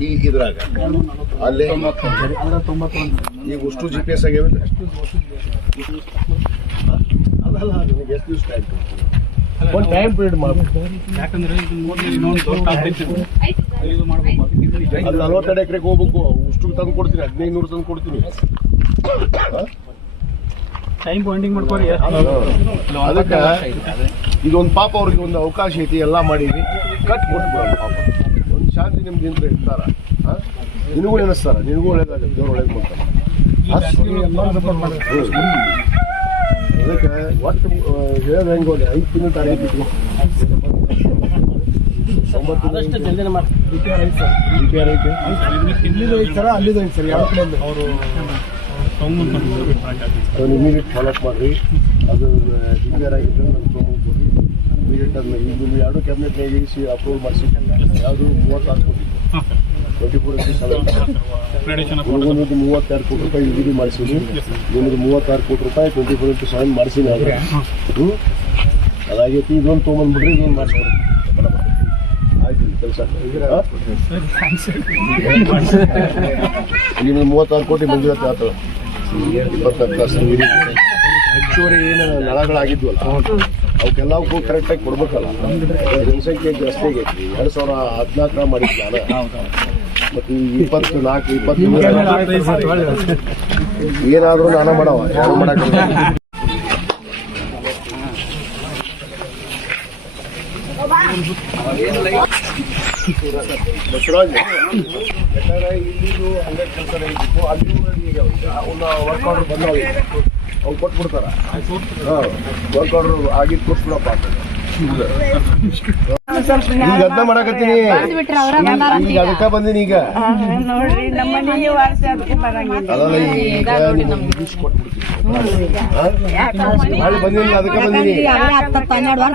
ಈ ಇದ್ರಾಗ ಅಲ್ಲಿ ಈಗ ಅಷ್ಟು ಜಿ ಪಿ ಎಸ್ ಆಗ್ಯಾವಿಲ್ಲ ಅದಲ್ಲ ನಿಮಗೆ ಎಷ್ಟು ದಿವಸ ಟೈಮ್ ಒಂದು ಟೈಮ್ ಪೀರಿಯಡ್ ಮಾಡ್ಬೇಕು ಯಾಕಂದ್ರೆ ಇದನ್ನ ನೋಡಿ ಇನ್ನೊಂದು ದೊಡ್ಡ ಇದು ಮಾಡ್ಬೇಕು ಅದು ನಲ್ವತ್ತೆರಡು ಎಕರೆಗೆ ಹೋಗ್ಬೇಕು ಅಷ್ಟು ತಂದು ಕೊಡ್ತೀನಿ ಹದಿನೈದು ನೂರು ತಂದು ಕೊಡ್ತೀನಿ ಟೈಮ್ ಬಾಂಡಿಂಗ್ ಮಾಡ್ಕೋರಿ. ಅದಕ್ಕೆ ಇದೊಂದು ಪಾಪ ಅವ್ರಿಗೆ ಒಂದು ಅವಕಾಶ ಐತಿ ಎಲ್ಲ ಮಾಡೀವಿ ಕಟ್ ಕೊಟ್ಬಿಡೋಣ ಪಾಪ. ಶಾಂತಿ ನಿಮ್ದಿಂದ ಇರ್ತಾರ? ನಿನಗೂ ನೆನೆಸ್ತಾರ? ನಿನಗೂ ಒಳ್ಳೇದಾಗತ್ತೆ ದೇವ್ರು ಒಳ್ಳೇದು ಮಾಡ್ತಾರೆ. ಅದಕ್ಕೆ ಒಟ್ಟು ಹೇಳೋದು ಹೆಂಗೆ ಐದು ತಿಂಗಳು ತಾರೀಕು. ಒಂಬತ್ತು ಜಲ್ದಿನೇ ಇಲ್ಲಿದು ಸರ್ ಅಲ್ಲಿದು ಸರ್ ಯಾವ ಕಡೆ ಅವರು ಅದನ್ನು ಇಮಿಡಿಯೇಟ್ ಫಾಲೋಅಪ್ ಮಾಡಿರಿ. ಅದು ಡಿಕ್ಲೇರ್ ಆಗಿದ್ರೆ ನಮ್ಮ ಇಮಿಡಿಯೇಟ್ ಅದನ್ನ ಈಗ ನೀವು ಎರಡು ಕ್ಯಾಬಿನೆಟ್ನಾಗ ಸಿ ಅಪ್ರೂವ್ ಮಾಡಿಸಿ ಯಾವುದು ಮೂವತ್ತಾರು ಕೋಟಿ. ಟ್ವೆಂಟಿ ಫೋರ್ ಇಂಟು ಮೂವತ್ತಾರು ಕೋಟಿ ರೂಪಾಯಿ ಯುಜಿಡಿ ಮಾಡಿಸಿದ್ವಿ ನಿಮ್ಮದು ಮೂವತ್ತಾರು ಕೋಟಿ ರೂಪಾಯಿ ಟ್ವೆಂಟಿ ಫೋರ್ ಇಂಟು ಸೆವೆನ್ ಮಾಡಿಸಿನಿ ಆದರೆ. ಹ್ಞೂ ಅದಾಗೈತಿ ಇದೊಂದು ತೊಗೊಂಬಂದ್ಬಿಡ್ರಿ ಇದೊಂದು ಮಾಡಿಸ್ಕೊಡಿ. ಆಯ್ತು ಕೆಲಸ. ನಿಮ್ಗೆ ಮೂವತ್ತಾರು ಕೋಟಿ ಮಂಜೂರಾತಿ ಆಯ್ತು. ಇಪ್ಪತ್ನಾಲ್ಕು ತಾಸು ಹೆಚ್ಚುವರಿ ಏನು ನಳಗಳಾಗಿದ್ವಲ್ಲ. ಅವಕ್ಕೆಲ್ಲವಕ್ಕೂ ಕರೆಕ್ಟಾಗಿ ಕೊಡ್ಬೇಕಲ್ಲ? ಜನಸಂಖ್ಯೆ ಜಾಸ್ತಿ ಆಗೈತಿ. ಎರಡು ಸಾವಿರ ಹದಿನಾಲ್ಕರ ಮಾಡಿದ್ದೆ ನಾನು ಮತ್ತು ಇಪ್ಪತ್ತು ನಾಲ್ಕು ಇಪ್ಪತ್ತು ಏನಾದರೂ ನಾನು ಮಾಡವ. ಯಾರು ಮಾಡಕ್ಕೆ ಇಲ್ಲಿದು ಕೆಲಸ ಅಲ್ಲಿ ಅವನ್ನ ಬಂದವ ಕೊಟ್ಬಿಡ್ತಾರ ಹಾಂ ವರ್ಕ್ ಆರ್ಡರ್ ಆಗಿದ್ದು ಕೊಟ್ಬಿಡಪ್ಪ ಅದನ್ನ ಮಾಡಕತ್ತೀನಿ. ಈಗ ಅದಕ್ಕ ಬಂದೀನಿ ಈಗ. ನೋಡ್ರಿ ನಮ್ಮ ಮನೆಗೆ ವಾರಸ ಅದಕ್ಕೆ ಬರಂಗಿಲ್ಲ ಅದಕ್ಕೆ ಬಂದೀನಿ.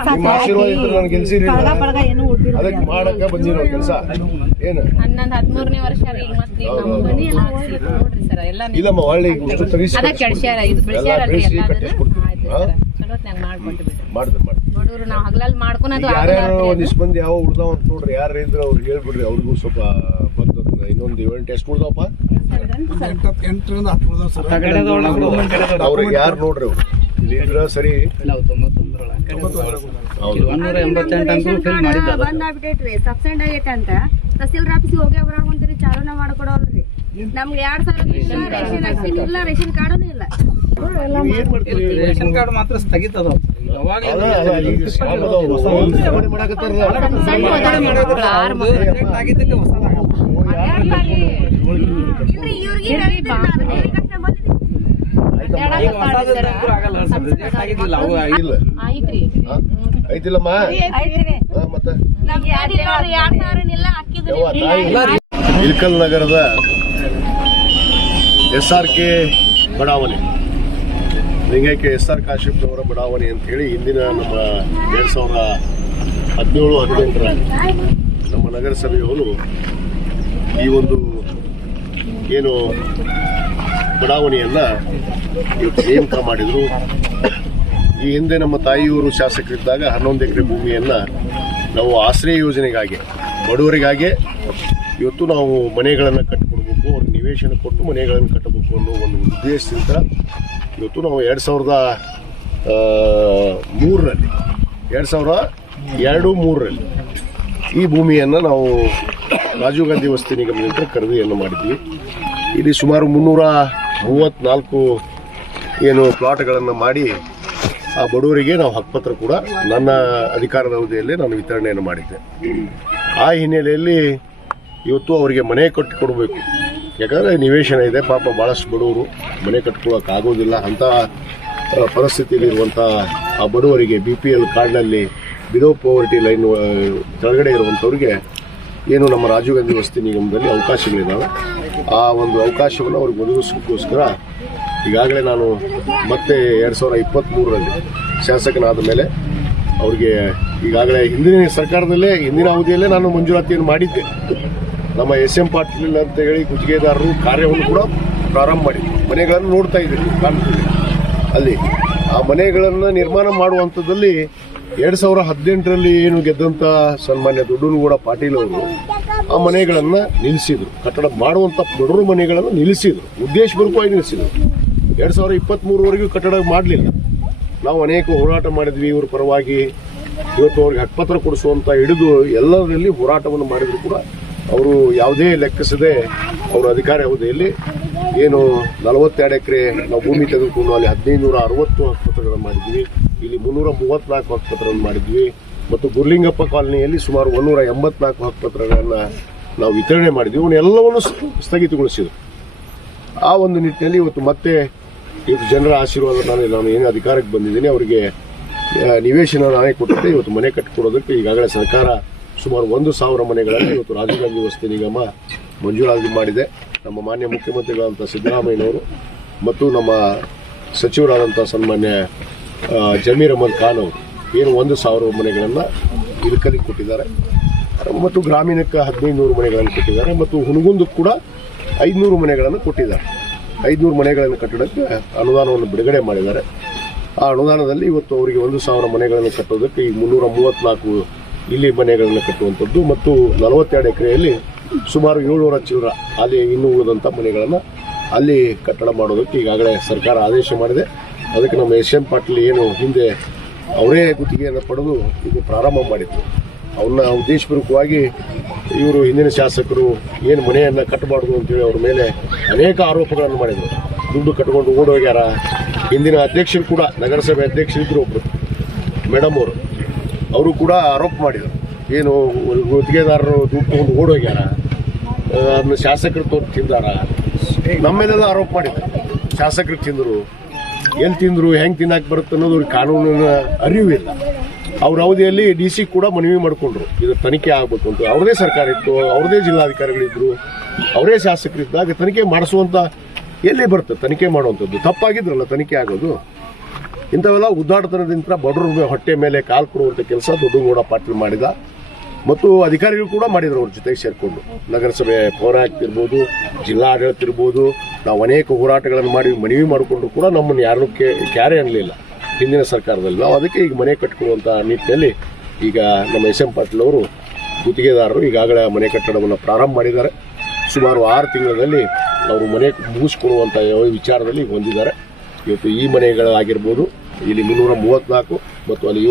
ನಿಮ್ಮ ಆಶೀರ್ವಾದ ಇದ್ರೆ ನಾನು ಗೆಲ್ಸಿರಿ ಅದಕ್ಕೆ ಮಾಡಕ್ಕೆ ಕೆಲಸ. ಏನು? ಹನ್ನೊಂದ್ ಹದಿಮೂರನೇ ವರ್ಷ ರೀ ಈಗ ಮತ್ತೆ ನಮ್ಮ ಮನೆ ಎಲ್ಲ ನೋಡ್ರಿ ಸರ್ ಎಲ್ಲ ಇದಮ್ಮ ಒಳ್ಳೆ ಈಗ ಇಷ್ಟು ತೆಗಿಸಿ ಅದ ಕೆಡ್ಸ್ಯಾರ ಇದು ಆಯ್ತು ಸರ್. ಚಲೋತ್ನಾಗ ಮಾಡ್ದೆ ಮಾಡ್ದೆ ನಾವು ಹಗಲಲ್ಲಿ ಮಾಡ್ಕೊಳೋದು ಯಾರ್ಯಾರು ಒಂದಿಷ್ಟು ಮಂದಿ ಯಾವ ಉಳ್ದಾವ ಅಂತ ನೋಡ್ರಿ ಯಾರು ಇದ್ರೆ ಅವ್ರು ಹೇಳ್ಬಿಡ್ರಿ ಅವ್ರಿಗೂ ಸ್ವಲ್ಪ ಬಂದು ಇನ್ನೊಂದು ಇವೆಂಟ್ ಎಷ್ಟು ಉಳ್ದಾವಪ್ಪ ಎಂಟರಿಂದ ಹತ್ತು ಉಳ್ದಾವ್ ಸರ್ ಅವ್ರಿಗೆ ಯಾರು ನೋಡ್ರಿ ಅವ್ರು ಸರಿ ಹೌದು ಒಂದೂರ ಎಂಬತ್ತೆಂಟು ಅಂಕಲ್ ಫಿಲ್ ಮಾಡಿದ್ದ ಬಂದ್ ಆಗ್ಬಿಟ್ಟೈತ್ರಿ ಸಬ್ಸೆಂಡ್ ಆಗೈತೆ ಅಂತ ತಹಸೀಲ್ದಾರ್ ಆಫೀಸಿಗೆ ಹೋಗಿ ಬರಾಕೊಂತೀರಿ ಚಾಲೂನ ಮಾಡ್ಕೊಡೋಲ್ರಿ ನಮ್ಗೆ ಎರಡ್ ಸಾವಿರ ರೇಷನ್ ಇಲ್ಲ ರೇಷನ್ ಕಾರ್ಡೂ ಇಲ್ಲ ರೇಷನ್ ಕಾರ್ಡ್ ಮಾತ್ರ ಸ್ಥಗಿತ ಐತಿಲ್ಲಮ್ಮ ಇಲ್ಕಲ್ ನಗರದ ಎಸ್ ಆರ್ ಕೆ ಬಡಾವಣೆ. ಲಿಂಗೈಕ್ಯ ಎಸ್ ಆರ್ ಕಾಶಿಪ್ನವರ ಬಡಾವಣೆ ಅಂತ ಹೇಳಿ ಇಂದಿನ ನಮ್ಮ ಎರಡು ಸಾವಿರದ ಹದಿನೇಳು, ಹದಿನೆಂಟರ ನಮ್ಮ ನಗರಸಭೆಯವರು ಈ ಒಂದು ಏನು ಬಡಾವಣೆಯನ್ನು ಇವತ್ತು ನೇಮಕ ಮಾಡಿದರು. ಈ ಹಿಂದೆ ನಮ್ಮ ತಾಯಿಯವರು ಶಾಸಕರಿದ್ದಾಗ ಹನ್ನೊಂದು ಎಕರೆ ಭೂಮಿಯನ್ನು ನಾವು ಆಶ್ರಯ ಯೋಜನೆಗಾಗಿ, ಬಡವರಿಗಾಗಿ ಇವತ್ತು ನಾವು ಮನೆಗಳನ್ನು ಕಟ್ಟಿಕೊಡ್ಬೇಕು ಅವ್ರಿಗೆ ನಿವೇಶನ ಕೊಟ್ಟು ಮನೆಗಳನ್ನು ಕಟ್ಟಬೇಕು ಅನ್ನೋ ಒಂದು ಉದ್ದೇಶದಿಂದ ಇವತ್ತು ನಾವು ಎರಡು ಸಾವಿರದ ಮೂರರಲ್ಲಿ, ಎರಡು ಸಾವಿರ ಎರಡು ಮೂರರಲ್ಲಿ ಈ ಭೂಮಿಯನ್ನು ನಾವು ರಾಜೀವ್ ಗಾಂಧಿ ವಸತಿ ನಿಗಮದಿಂದ ಖರೀದಿಯನ್ನು ಮಾಡಿದ್ವಿ. ಇಲ್ಲಿ ಸುಮಾರು ಮುನ್ನೂರ ಮೂವತ್ತ್ನಾಲ್ಕು ಏನು ಪ್ಲಾಟ್ಗಳನ್ನು ಮಾಡಿ ಆ ಬಡವರಿಗೆ ನಾವು ಹಕ್ಕುಪತ್ರ ಕೂಡ ನನ್ನ ಅಧಿಕಾರದ ಅವಧಿಯಲ್ಲಿ ನಾನು ವಿತರಣೆಯನ್ನು ಮಾಡಿದ್ದೆ. ಆ ಹಿನ್ನೆಲೆಯಲ್ಲಿ ಇವತ್ತು ಅವರಿಗೆ ಮನೆ ಕಟ್ಟಿಕೊಡ್ಬೇಕು. ಯಾಕಂದರೆ ನಿವೇಶನ ಇದೆ, ಪಾಪ ಭಾಳಷ್ಟು ಬಡವರು ಮನೆ ಕಟ್ಕೊಳ್ಳೋಕೆ ಆಗೋದಿಲ್ಲ. ಅಂತ ಪರಿಸ್ಥಿತಿಯಲ್ಲಿ ಪರಿಸ್ಥಿತಿಯಲ್ಲಿರುವಂಥ ಆ ಬಡವರಿಗೆ ಬಿ ಪಿ ಎಲ್ ಕಾರ್ಡ್ನಲ್ಲಿ ಬಿಲೋ ಪೋವರ್ಟಿ ಲೈನ್ ಕೆಳಗಡೆ ಇರುವಂಥವ್ರಿಗೆ ಏನು ನಮ್ಮ ರಾಜೀವ್ ಗಾಂಧಿ ವಸತಿ ನಿಗಮದಲ್ಲಿ ಅವಕಾಶಗಳಿದ್ದಾವೆ ಆ ಒಂದು ಅವಕಾಶವನ್ನು ಅವ್ರಿಗೆ ಒದಗಿಸೋಕ್ಕೋಸ್ಕರ ಈಗಾಗಲೇ ನಾನು ಮತ್ತೆ ಎರಡು ಸಾವಿರದ ಇಪ್ಪತ್ತ್ಮೂರರಲ್ಲಿ ಶಾಸಕನಾದ ಮೇಲೆ ಅವ್ರಿಗೆ ಈಗಾಗಲೇ ಹಿಂದಿನ ಸರ್ಕಾರದಲ್ಲೇ, ಹಿಂದಿನ ಅವಧಿಯಲ್ಲೇ ನಾನು ಮಂಜೂರಾತಿಯನ್ನು ಮಾಡಿದ್ದೆ. ನಮ್ಮ ಎಸ್ ಎಂ ಪಾಟೀಲ್ ಅಂತ ಹೇಳಿ ಗುತ್ತಿಗೆದಾರರು ಕಾರ್ಯವನ್ನು ಕೂಡ ಪ್ರಾರಂಭ ಮಾಡಿ ಮನೆಗಳನ್ನು ನೋಡ್ತಾ ಇದ್ದೀರಿ ಕಾಣ್ತೀವಿ. ಅಲ್ಲಿ ಆ ಮನೆಗಳನ್ನು ನಿರ್ಮಾಣ ಮಾಡುವಂಥದ್ದಲ್ಲಿ ಎರಡು ಸಾವಿರ ಹದಿನೆಂಟರಲ್ಲಿ ಏನು ಗೆದ್ದಂಥ ಸನ್ಮಾನ್ಯ ದೊಡ್ಡನಗೌಡ ಪಾಟೀಲ್ ಅವರು ಆ ಮನೆಗಳನ್ನು ನಿಲ್ಲಿಸಿದರು. ಕಟ್ಟಡ ಮಾಡುವಂಥ ದೊಡ್ಡರು ಮನೆಗಳನ್ನು ನಿಲ್ಲಿಸಿದರು. ಉದ್ದೇಶಪೂರ್ವಕವಾಗಿ ನಿಲ್ಲಿಸಿದ್ರು. ಎರಡು ಸಾವಿರ ಇಪ್ಪತ್ತ್ಮೂರವರೆಗೂ ಕಟ್ಟಡ ಮಾಡಲಿಲ್ಲ. ನಾವು ಅನೇಕ ಹೋರಾಟ ಮಾಡಿದ್ವಿ. ಇವ್ರ ಪರವಾಗಿ ಇವತ್ತು ಅವ್ರಿಗೆ ಹಕ್ಪತ್ರ ಕೊಡಿಸುವಂಥ ಹಿಡಿದು ಎಲ್ಲರಲ್ಲಿ ಹೋರಾಟವನ್ನು ಮಾಡಿದ್ರು ಕೂಡ ಅವರು ಯಾವುದೇ ಲೆಕ್ಕಿಸದೆ ಅವರ ಅಧಿಕಾರ ಅವಧಿಯಲ್ಲಿ ಏನು ನಲವತ್ತೆರಡು ಎಕರೆ ನಾವು ಭೂಮಿ ತೆಗೆದುಕೊಂಡು ಅಲ್ಲಿ ಹದಿನೈದು ನೂರ ಅರವತ್ತು ಆಸ್ಪತ್ರೆಗಳನ್ನು ಮಾಡಿದ್ವಿ. ಇಲ್ಲಿ ಮುನ್ನೂರ ಮೂವತ್ನಾಲ್ಕು ಆಸ್ಪತ್ರೆಗಳನ್ನು ಮಾಡಿದ್ವಿ. ಮತ್ತು ಗುರ್ಲಿಂಗಪ್ಪ ಕಾಲನಿಯಲ್ಲಿ ಸುಮಾರು ಒಂದೂರ ಎಂಬತ್ನಾಲ್ಕು ಆಸ್ಪತ್ರೆಗಳನ್ನು ನಾವು ವಿತರಣೆ ಮಾಡಿದ್ವಿ. ಇವನ್ನೆಲ್ಲವನ್ನು ಸ್ಥಗಿತಗೊಳಿಸಿದ್ರು. ಆ ಒಂದು ನಿಟ್ಟಿನಲ್ಲಿ ಇವತ್ತು ಮತ್ತೆ ಇವತ್ತು ಜನರ ಆಶೀರ್ವಾದ ನಾನು ನಾನು ಏನು ಅಧಿಕಾರಕ್ಕೆ ಬಂದಿದ್ದೀನಿ. ಅವರಿಗೆ ನಿವೇಶನ ನಾನೇ ಕೊಟ್ಟಿದ್ದೆ. ಇವತ್ತು ಮನೆ ಕಟ್ಟಿಕೊಡೋದಕ್ಕೆ ಈಗಾಗಲೇ ಸರ್ಕಾರ ಸುಮಾರು ಒಂದು ಸಾವಿರ ಮನೆಗಳಲ್ಲಿ ಇವತ್ತು ರಾಜೀವ್ ಗಾಂಧಿ ವಸತಿ ನಿಗಮ ಮಂಜೂರಾತಿ ಮಾಡಿದೆ. ನಮ್ಮ ಮಾನ್ಯ ಮುಖ್ಯಮಂತ್ರಿಗಳಾದಂಥ ಸಿದ್ದರಾಮಯ್ಯನವರು ಮತ್ತು ನಮ್ಮ ಸಚಿವರಾದಂಥ ಸನ್ಮಾನ್ಯ ಜಮೀರ್ ಅಹಮದ್ ಖಾನ್ ಅವರು ಏನು ಒಂದು ಸಾವಿರ ಮನೆಗಳನ್ನು ಇಳಕಲಿ ಕೊಟ್ಟಿದ್ದಾರೆ. ಮತ್ತು ಗ್ರಾಮೀಣಕ್ಕೆ ಹದಿನೈದು ನೂರು ಮನೆಗಳನ್ನು ಕೊಟ್ಟಿದ್ದಾರೆ ಮತ್ತು ಹುನಗುಂದಕ್ಕೆ ಕೂಡ ಐದುನೂರು ಮನೆಗಳನ್ನು ಕೊಟ್ಟಿದ್ದಾರೆ. ಐದುನೂರು ಮನೆಗಳನ್ನು ಕಟ್ಟಡಕ್ಕೆ ಅನುದಾನವನ್ನು ಬಿಡುಗಡೆ ಮಾಡಿದ್ದಾರೆ. ಆ ಅನುದಾನದಲ್ಲಿ ಇವತ್ತು ಅವರಿಗೆ ಒಂದು ಸಾವಿರ ಮನೆಗಳನ್ನು ಕಟ್ಟೋದಕ್ಕೆ ಈ ಮುನ್ನೂರ ಮೂವತ್ನಾಲ್ಕು ಇಲ್ಲಿ ಮನೆಗಳನ್ನು ಕಟ್ಟುವಂಥದ್ದು ಮತ್ತು ನಲವತ್ತೆರಡು ಎಕರೆಯಲ್ಲಿ ಸುಮಾರು ಏಳ್ನೂರ ಚಿಲ್ಲರ ಅಲ್ಲಿ ಇನ್ನೂ ಉಳಿದಂಥ ಮನೆಗಳನ್ನು ಅಲ್ಲಿ ಕಟ್ಟಡ ಮಾಡೋದಕ್ಕೆ ಈಗಾಗಲೇ ಸರ್ಕಾರ ಆದೇಶ ಮಾಡಿದೆ. ಅದಕ್ಕೆ ನಮ್ಮ ಎಸ್ ಎಂ ಪಾಟೀಲ್ ಏನು ಹಿಂದೆ ಅವರೇ ಗುತ್ತಿಗೆಯನ್ನು ಪಡೆದು ಇದು ಪ್ರಾರಂಭ ಮಾಡಿದ್ರು. ಅವನ್ನ ಉದ್ದೇಶಪೂರ್ವಕವಾಗಿ ಇವರು ಹಿಂದಿನ ಶಾಸಕರು ಏನು ಮನೆಯನ್ನು ಕಟ್ಟಬಾರ್ದು ಅಂತೇಳಿ ಅವ್ರ ಮೇಲೆ ಅನೇಕ ಆರೋಪಗಳನ್ನು ಮಾಡಿದರು. ದುಡ್ಡು ಕಟ್ಕೊಂಡು ಓಡೋಗ್ಯಾರ. ಹಿಂದಿನ ಅಧ್ಯಕ್ಷರು ಕೂಡ, ನಗರಸಭೆ ಅಧ್ಯಕ್ಷರಿದ್ದರು ಒಬ್ಬರು ಮೇಡಮ್ ಅವರು. ಅವರು ಕೂಡ ಆರೋಪ ಮಾಡಿದರು. ಏನು, ಗುತ್ತಿಗೆದಾರರು ದುಡ್ಡು ತಗೊಂಡು ಓಡೋಗ್ಯಾರ ಅದನ್ನು ಶಾಸಕರು ತೊಗೊಂಡು ತಿಂದಾರ. ನಮ್ಮ ಮೇಲೆಲ್ಲ ಆರೋಪ ಮಾಡಿದ್ರು. ಶಾಸಕರು ತಿಂದರು, ಎಲ್ಲಿ ತಿಂದರು, ಹೆಂಗೆ ತಿನ್ನಕ್ಕೆ ಬರುತ್ತೆ ಅನ್ನೋದು ಅವ್ರಿಗೆ ಕಾನೂನಿನ ಅರಿವಿಲ್ಲ ಅವ್ರ ಅವಧಿಯಲ್ಲಿ ಡಿ ಸಿ ಕೂಡ ಮನವಿ ಮಾಡಿಕೊಂಡ್ರು. ಇದು ತನಿಖೆ ಆಗಬೇಕು ಅಂತ. ಅವ್ರದೇ ಸರ್ಕಾರ ಇತ್ತು, ಅವ್ರದೇ ಜಿಲ್ಲಾಧಿಕಾರಿಗಳಿದ್ರು, ಅವರೇ ಶಾಸಕರಿದ್ದಾಗ ತನಿಖೆ ಮಾಡಿಸುವಂಥ ಎಲ್ಲಿ ಬರುತ್ತೆ? ತನಿಖೆ ಮಾಡುವಂಥದ್ದು. ತಪ್ಪಾಗಿದ್ರಲ್ಲ, ತನಿಖೆ ಆಗೋದು. ಇಂಥವೆಲ್ಲ ಉದ್ದಾಟತನದಿಂದ ಬಡವ್ರ ಹೊಟ್ಟೆ ಮೇಲೆ ಕಾಲು ಕೊಡುವಂಥ ಕೆಲಸ ದೊಡ್ಡಗೌಡ ಪಾಟೀಲ್ ಮಾಡಿದ. ಮತ್ತು ಅಧಿಕಾರಿಗಳು ಕೂಡ ಮಾಡಿದ್ರು ಅವ್ರ ಜೊತೆಗೆ ಸೇರಿಕೊಂಡು. ನಗರಸಭೆ ಪೌರ ಜಿಲ್ಲಾ ಆಡಳಿತ ಇರ್ಬೋದು, ನಾವು ಅನೇಕ ಹೋರಾಟಗಳನ್ನು ಮಾಡಿ ಮನವಿ ಮಾಡಿಕೊಂಡು ಕೂಡ ನಮ್ಮನ್ನು ಯಾರನ್ನೂ ಕ್ಯಾರೆ ಅನ್ನಲಿಲ್ಲ ಹಿಂದಿನ ಸರ್ಕಾರದಲ್ಲಿ. ನಾವು ಅದಕ್ಕೆ ಈಗ ಮನೆ ಕಟ್ಟಿಕೊಳ್ಳುವಂಥ ನಿಟ್ಟಿನಲ್ಲಿ ಈಗ ನಮ್ಮ ಎಸ್ ಎಂ ಪಾಟೀಲ್ ಅವರು ಗುತ್ತಿಗೆದಾರರು ಈಗಾಗಲೇ ಮನೆ ಕಟ್ಟಡವನ್ನು ಪ್ರಾರಂಭ ಮಾಡಿದ್ದಾರೆ. ಸುಮಾರು ಆರು ತಿಂಗಳಲ್ಲಿ ಅವರು ಮನೆ ಮುಗಿಸ್ಕೊಡುವಂಥ ವಿಚಾರದಲ್ಲಿ ಹೊಂದಿದ್ದಾರೆ. ಇವತ್ತು ಈ ಮನೆಗಳಾಗಿರ್ಬೋದು ಇಲ್ಲಿ ಮುನ್ನೂರ ಮೂವತ್ನಾಲ್ಕು ಮತ್ತು ಅಲ್ಲಿ